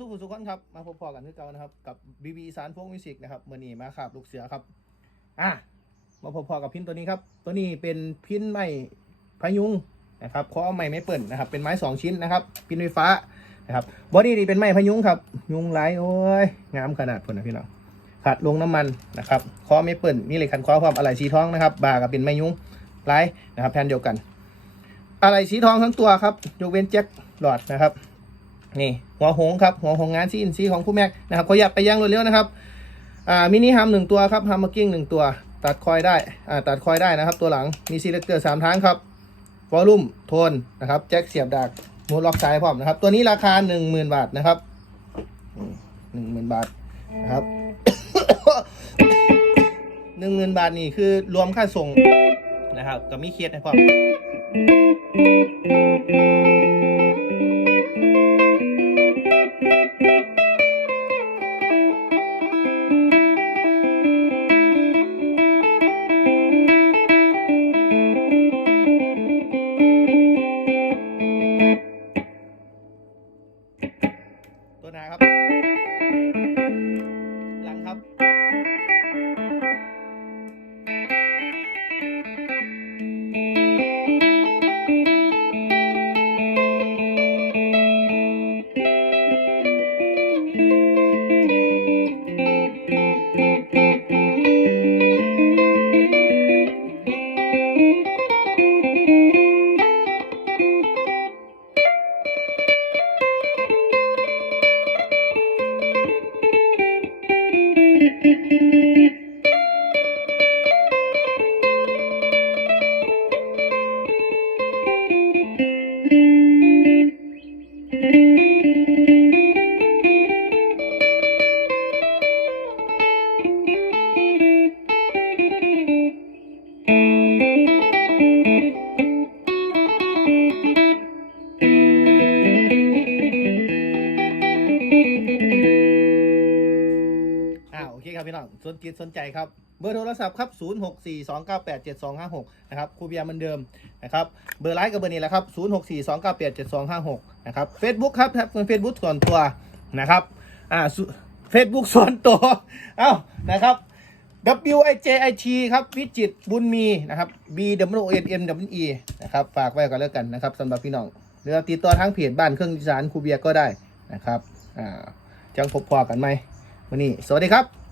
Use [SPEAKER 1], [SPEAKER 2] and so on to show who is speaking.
[SPEAKER 1] สุขุสุขคนครับมาพบพอกันที่เก่านะครับกับบีบีสารพวกมิวสิกนะครับเมื่อนี้มาขับลูกเสือครับอะมาพบพอกับพินตัวนี้ครับ ตัวนี้เป็นพินไม้พยุงนะครับข้อไม้ไม่เปิ่นนะครับ เป็นไม้สองชิ้นนะครับ พินไฟฟ้านะครับบอดี้นี่เป็นไม้พยุงครับ ยุงไหลโอ้ยงามขนาดพนนะพี่น้องขัดลงน้ำมันนะครับข้อไม่เปิ่นนี่เลยคันข้อความอะไรสีทองนะครับบ่ากับเป็นไม้ยุงไหลนะครับแทนเดียวกัน อะไรสีทองทั้งตัวครับยกเว้นแจ็คหลอดนะครับ นี่หัวหงครับหัวหงงานซีอินซีของผู้แม็กนะครับขยับไปย่างรวดเร็วนะครับอ่ามินิฮัมหนึ่งตัวครับฮัมเมอร์กิ้งหนึ่งตัว ตัดคอยได้อ่าตัดคอยได้นะครับ ตัวหลังมีซีเลคเตอร์สามทางครับวอลลุ่มโทนนะครับแจ็คเสียบดักมูดล็อกซ้ายพร้อมนะครับ ตัวนี้ราคาหนึ่งหมื่นบาทนะครับหนึ่งหมื่นบาทนะครับหนึ่งหมื่นบาทนี่คือรวมค่าส่งนะครับกับมีเคสให้พร้อม Thank you. เคครับพี่น้องสนจิตสนใจครับเบอร์โทรศัพท์ครับ 0 6 4 2 9 8 7 2 5 6 นะครับ ครูเบียร์เหมือนเดิมนะครับ เบอร์ไลน์กับเบอร์นี้แหละครับ 0 6 4 2 9 8 7 2 5 6 นะครับเฟซบุ๊กครับครับเป็นเฟซบุ๊กส่วนตัวนะครับ อ่าเฟซบุ๊กส่วนตัว เอ้า นะครับ W I J I T ครับ วิจิตบุญมีนะครับ B W N M W E นะครับ ฝากไว้กันแล้วกันนะครับสำหรับพี่น้องหรือติดต่อทางเพจบ้านเครื่องดิสานครูเบียร์ก็ได้นะครับ อ่า จังพบพอกันไหมวันนี้ สวัสดีครับ